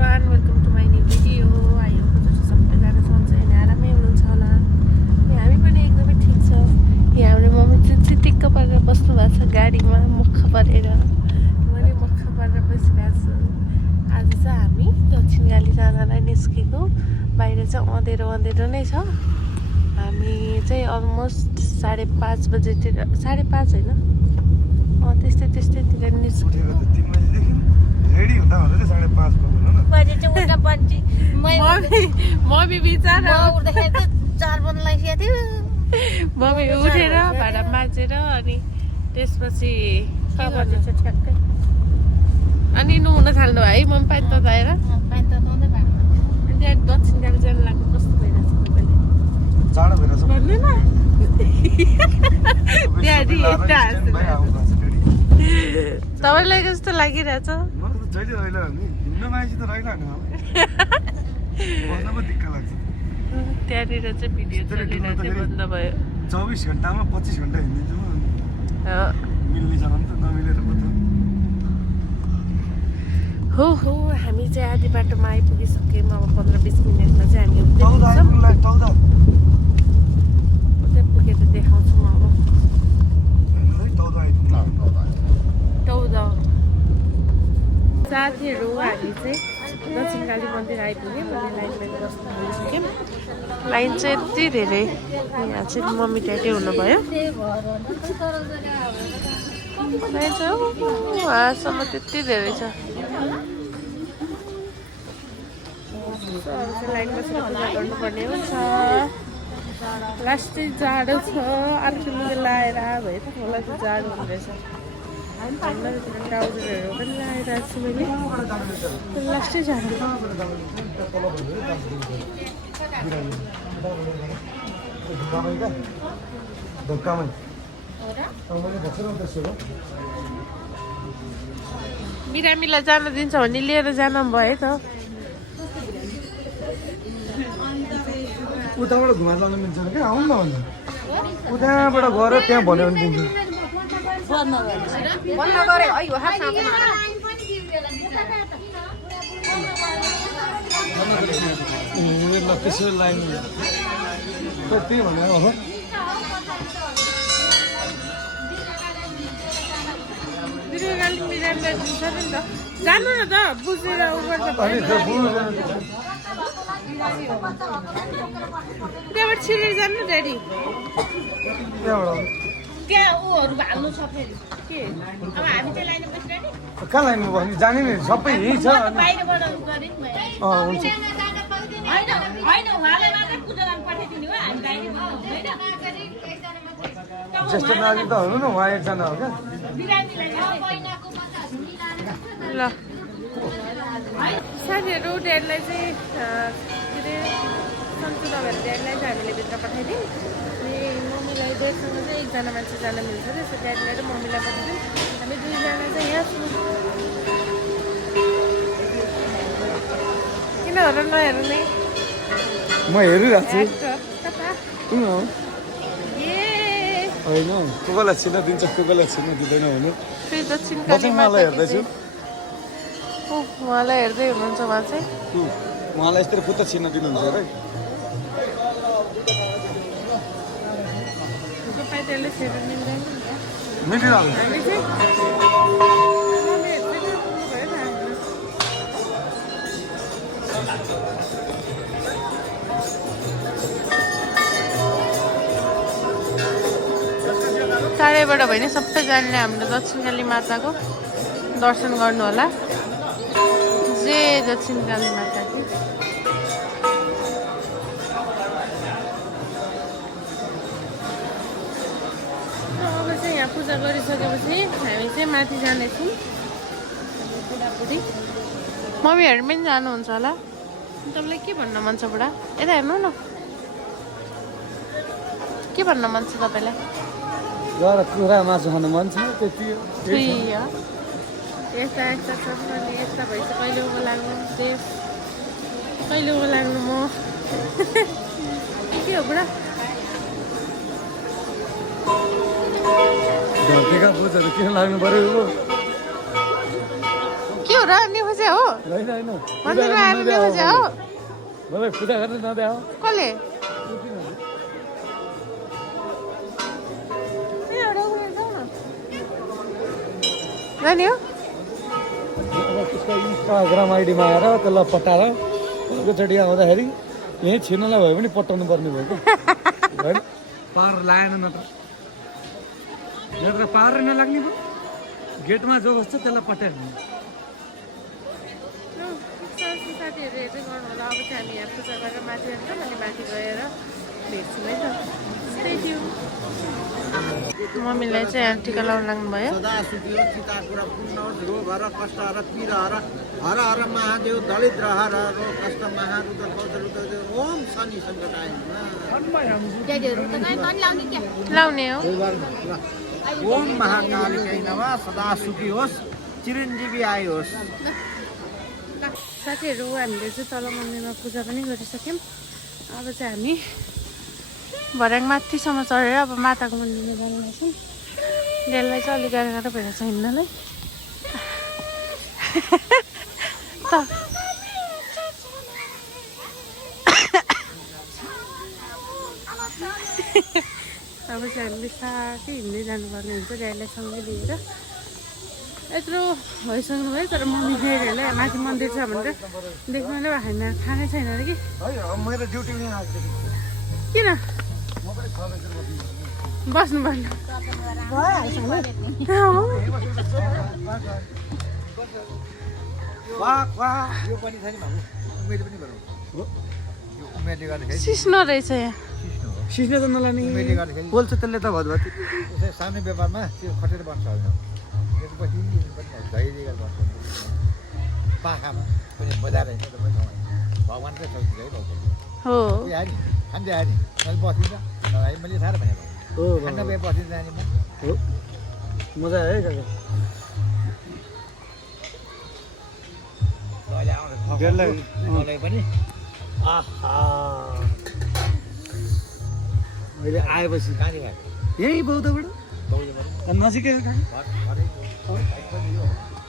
Everyone welcome to my new video. I hope जस्तो सबैजना सन्चै अनि आरामै हुनुहुन्छ होला। हामी पनि एकदमै ठिक छ। यहाँ हाम्रो मम्मी चाहिँ चिटिक्क परेर बस्नु भएको छ गाडीमा मुख परेर। मैले मुख परेर बसिरहेको छु। आज चाहिँ हामी दक्षिणकाली जानलाई निस्केको। बाहिर चाहिँ अँधेरो नै छ। हामी चाहिँ अलमोस्ट 5:30 बजेतिर 5:30 होइन त्यस्तैतिर निस्केको। मम्मी बिचरा मम्मी उठेर भाडा माझेर अनि त्यसपछि अनि नुहाउन थाल्नु भयो है मम्मी पानी तताएर। अनि त्यहाँ दक्षिणकाली जान लाग्नु कस्तो भइरहेछ तपाईँले तपाईँलाई कस्तो लागिरहेछ? त्यहाँनिर चाहिँ भिडियो चलिरहेको चाहिँ बन्द भयो। 24 घन्टामा 25 घन्टा हिँडिदिन्छु मिल्ने छ भने त नमिलेर हो हामी चाहिँ आधी बाटोमा आइपुगिसक्यौँ। अब 15-20 मिनटमा चाहिँ हामी उतै पुगेर देखाउँछौँ। अब साथीहरू हामी चाहिँ दक्षिणकाली मन्दिर आइपुग्यौँ। अनि लाइनमा बस्नु भइसक्यौँ। लाइन चाहिँ यति धेरै। यहाँ चाहिँ मम्मी ड्याडी हुनुभयो। लाइन चाहिँ उहाँसम्म त्यति धेरै छ। लाइन बसेर पूजा गर्नुपर्ने हुन्छ। लास्टै जाडो छ। आर्थिक लगाएर भयो त मलाई चाहिँ जाडो हुँदैछ। ट्राउजरहरू पनि लगाइरहेको छु मैले। लास्टै जाडो। बिरामीलाई जान दिन्छ भने लिएर जान भयो त। उताबाट घुमा जानु मिल्छ क्या आउनु न भन्दा उताबाट गएर त्यहाँ भन्यो भने दिन्छु। त्यसो लाइन त्यही भने हो। जानु न त बुझेर त्यहाँबाट छिरेर जानु ड्याडी। त्यहाँ ऊहरू हाल्नु छ फेरि के अब हामी चाहिँ लाइनमा बसिरहने कहाँ लाइनमा बस्ने जाने नि सबै यही छ। बाहिरबाट गरेँ हुन्छ ज्येष्ठ नागरिक त हुनु न उहाँ एकजना हो क्या। ल साथीहरू ड्याडीलाई चाहिँ के अरे सन्चो नभएर ड्याडीलाई चाहिँ हामीले भित्र पठाइदिउँ। अनि मम्मीलाई ड्याडीसँग चाहिँ एकजना मान्छे जान मिल्छ त्यसो ड्याडीलाई र मम्मीलाई पठाइदिउँ। हामी दुईजना चाहिँ यहाँ छौँ। किन हेर नहेर्ने म हेरिरहेको छु होइन को कोलाई छिन दिन्छ को कोलाई छिन दिँदैन भने फेरि दक्षिणकाली उहाँलाई हेर्दैछु। उहाँलाई हेर्दै हुनुहुन्छ उहाँ चाहिँ उहाँलाई यस्तै पुत्त छिन दिनुहुन्छ अरे। टाढैबाट भयो नि सबैजनाले हाम्रो दक्षिणकाली माताको दर्शन गर्नु होला। जय दक्षिणकाली माता की। अब चाहिँ यहाँ पूजा गरिसकेपछि हामी चाहिँ माथि जानेछौँ। बुढाबुढी मम्मीहरू पनि जानुहुन्छ होला। तपाईँलाई के भन्न मन छ बुढा? यता हेर्नु न के भन्न मन छ तपाईँलाई? कुरा मासु खानु मन छ त्यति यस्ता छ अनि यस्ता भइसक्यो। कहिले उँभो लाग्नु देश कहिले उँभो लाग्नु म के हो बुढा? ढल्केका बोजहरू किन लाग्नु पर्यो? के हो र नि चाहिँ हो मन्दिरमा आएर ल्याउनु चाहिँ हो मलाई पूजा गर्न नदिया हो कसले जाने हो त्यसको इन्स्टाग्राम आइडीमा आएर त्यसलाई पटाएर एकचोटि आउँदाखेरि यहीँ छिर्नलाई भयो भने पटाउनु पर्ने भयो कि होइन पार लाएन नत्र पार नलाग्ने भयो गेटमा जो बस्छ त्यसलाई पटाइहाल्नु साथीहरू हेर्दै गर्नु होला अब चाहिँ हामी यहाँ पूजा गरेर माथि जान्छौँ अनि माथि गएर भेट्छौँ है त Stay tuned. मम्मीलाई चाहिँ यहाँ टिका लाउनु लाग्नुभयो सदा सुखी हो चिता कुरा पूर्ण होस् रोग हर कष्ट हर पीडा हर हर हर महादेव दलिद्र हर रोग कष्ट महारुद्र पौत्र ओम शनि सङ्कटाय लाउने हो ओम महाकालिकै नमः सदा सुखी होस् चिरञ्जीवी आयोस् साथीहरू हामीले चाहिँ तल मन्दिरमा पूजा पनि गरिसक्यौँ अब चाहिँ हामी भर्याङ माथिसम्म चढेर अब माताको मन्दिरमा जानु लाग्छौँ डेललाई चाहिँ अलिक गाह्रो गाह्रो भइरहेको छ हिँड्नलाई त अब चाहिँ हामी बिस्तारै हिँड्दै जानुपर्ने हुन्छ ड्याडीलाई सँगै लिएर यत्रो भइसक्नु भयो तर मम्मी फेरिहरूले माथि मन्दिर छ भनेर देख्नु नै होइन खानै छैन अरे कि मेरो ड्युटी नै किन बस्नु पर्ने यो पनि छ नि बाबु उमेरले पनि गरौँ हो यो उमेरले गर्दाखेरि सिस्नो रहेछ यहाँ सिस्ने त नलाने उमेरले गर्दाखेरि बोल्छ त्यसले त भद्भद सानो व्यापारमा त्यो खटेर बन्छ होइन त्यसपछि धैर्य गरेर बन्छ पाखामा पनि बजार होइन भगवान्कै सौकी है बाबु हो हानी खान्दै हानी मैले बसिन्छ नभए मैले थाहा भनेको हो खान गए बसिन्छ जाने म हो मजा आयो है काका अहिले आउँदा मलाई पनि आहा अहिले आएपछि कहाँले गएको यही बौद्धबाट बाउले नजिकै हो काका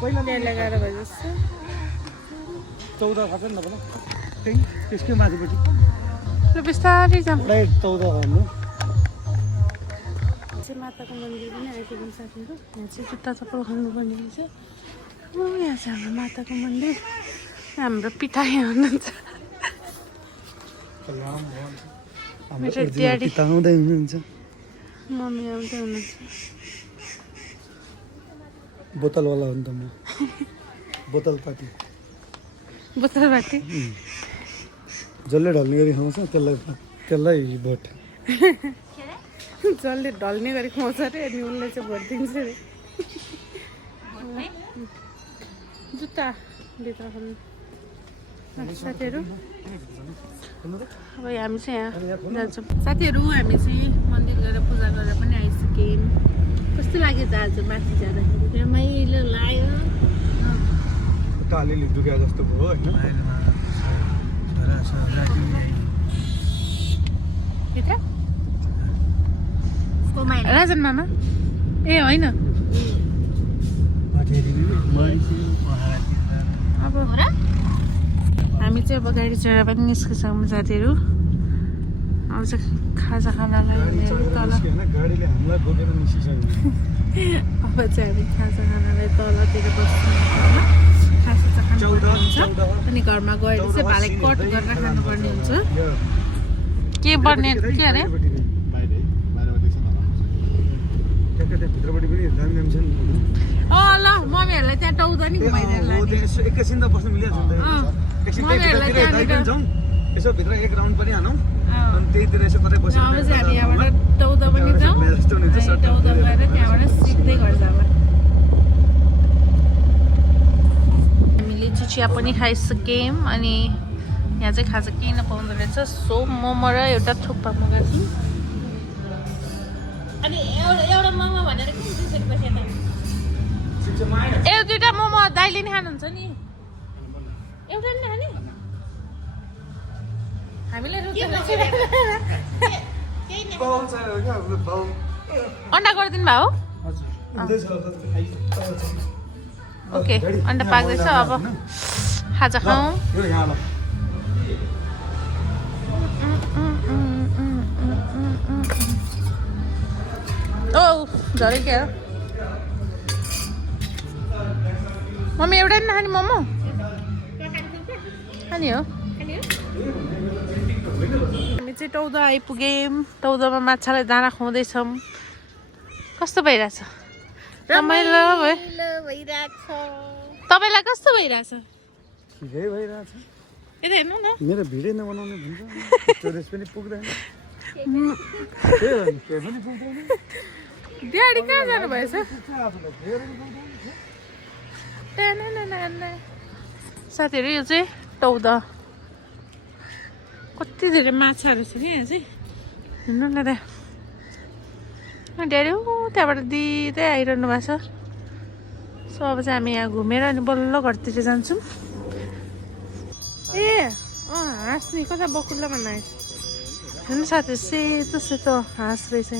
पहिला ड्याडीलाई गाह्रो भयो जस्तो 14 खर्च नि त त्यही त्यसकै माथिपट्टि ल बिस्तारै जाऊँ पुरै 14 हाम्रो चाहिँ माताको मन्दिर पनि आइपुग्यौँ साथीहरू यहाँ चाहिँ जुत्ता चप्पल खानुपर्ने रहेछ यहाँ चाहिँ हाम्रो माताको मन्दिर हाम्रो पिता यहाँ हुनुहुन्छ मेरो ड्याडी आउँदै हुनुहुन्छ मम्मी आउँदै हुनुहुन्छ बोतलवाला हो नि त म बोतल पार्टी बोतलबाटी जसले ढल्ने गरी खाउँछ त्यसलाई भोट जसले ढल्ने गरी खुवाउँछ अरे अनि उसले चाहिँ भोट दिन्छ अरे जुत्ता भित्र खोल्नु साथीहरू अब हामी चाहिँ यहाँ जान्छौँ साथीहरू हामी चाहिँ मन्दिर गएर पूजा गरेर पनि आइसक्यौँ कस्तो लाग्यो त आज माथि जाँदाखेरि रमाइलो लाग्यो खुट्टा अलिअलि दुख्या जस्तो भयो होइन भित्र राजन मामा ए होइन अब हामी चाहिँ अब गाडी चढेर पनि निस्किसक्यौँ साथीहरू अब चाहिँ खाजा खानालाई तल गाडीले हामीलाई बोकेर निस्किसक्यो अब चाहिँ हामी खाजा खानालाई तलतिर बस्छौँ खाजा चाहिँ खानुपर्ने हुन्छ अनि घरमा गएर चाहिँ भाले कट गरेर खानुपर्ने हुन्छ के बन्ने के अरे भित्रपट्टि पनि दामी दामी छ नि ल मम्मीहरूलाई त्यहाँ टाउदा नि घुमाइदिएर लाने एकैछिन त बस्नु मिलिहाल्छ जाउँ यसो भित्र एक राउन्ड पनि हानौँ अनि त्यहीतिर यसो कतै बस्यो अब चाहिँ हामी यहाँबाट टाउदा पनि जाउँ अनि टाउदा गएर त्यहाँबाट सिक्दै गर्छ अब हामीले चाहिँ चिया पनि खाइसक्यौँ अनि यहाँ चाहिँ खाजा केही नपाउँदो रहेछ सो मोमो र एउटा थुक्पा मगाएको छु अनि एउटा मोमो भनेर के 20 रुपैयाँ त दुईवटा मोमो दाइले नि खानुहुन्छ नि एउटा नि खाने हामीले अन्डा गरिदिनु भयो ओके अन्डा पाक्दैछ अब खाजा खाउँ यो यहाँ ल ओ झरे क्या मम्मी एउटा नि नखाने मोमो खाने हो हामी चाहिँ टौदा आइपुग्यौँ टौदामा माछालाई दाना खुवाउँदैछौँ कस्तो भइरहेछ रमाइलो भयो तपाईँलाई कस्तो भइरहेछ ठिकै भइरहेछ यता हेर्नु न मेरो भिडियो नबनाउने भन्छ स्टोरेज पनि पुग्दैन त्यही हो नि केही पनि पुग्दैन ड्याडी कहाँ जानुभएछ साथीहरू यो चाहिँ टौदा कति धेरै माछाहरू छ कि यहाँ चाहिँ हेर्नु न ड्याडी त्यहाँबाट दिँदै आइरहनु भएको छ सो अब चाहिँ हामी यहाँ घुमेर अनि बल्ल घरतिर जान्छौँ ए हाँस नि कता बकुल्ला भन्न आएछ हेर्नु साथी सेतो सेतो हाँस रहेछ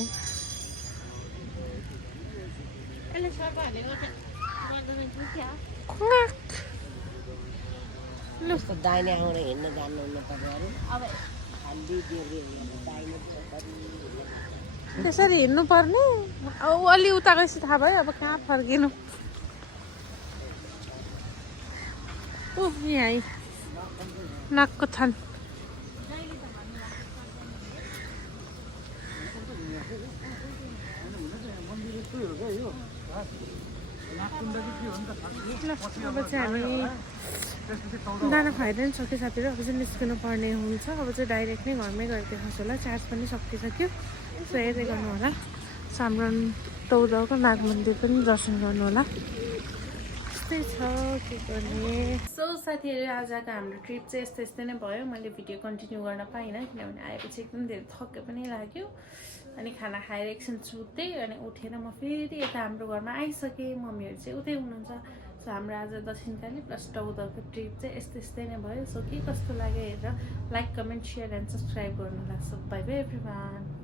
दाहिने आएर हिँड्न जान्नुहुन्न तपाईँहरू अब त्यसरी हिँड्नु पर्ने अब अलि उता गएपछि थाहा भयो अब कहाँ फर्किनु यहाँ नाकको थान अब चाहिँ हामी दाना खुवाइदिनु पनि सक्यो साथीहरू अब चाहिँ निस्किनु पर्ने हुन्छ अब चाहिँ डाइरेक्ट नै घरमै गएर देखाउँछु होला चार्ज पनि सकिसक्यो सो हेर्दै गर्नु होला सो हाम्रो टौदाको नाग मन्दिर पनि दर्शन गर्नु होला यस्तै छ के गर्ने सो साथीहरू आजको हाम्रो ट्रिप चाहिँ यस्तै नै भयो मैले भिडियो कन्टिन्यू गर्न पाइनँ किनभने आएपछि एकदम धेरै थक्कै पनि लाग्यो अनि खाना खाएर एकछिन सुत्दै अनि उठेर म फेरि यता हाम्रो घरमा आइसकेँ मम्मीहरू चाहिँ उतै हुनुहुन्छ सो हाम्रो आज दक्षिणकाली प्लस टौदाको ट्रिप चाहिँ यस्तै नै भयो सो के कस्तो लाग्यो हेरेर like comment share and subscribe गर्नु होला सो बाइ बाइ एभ्रिवान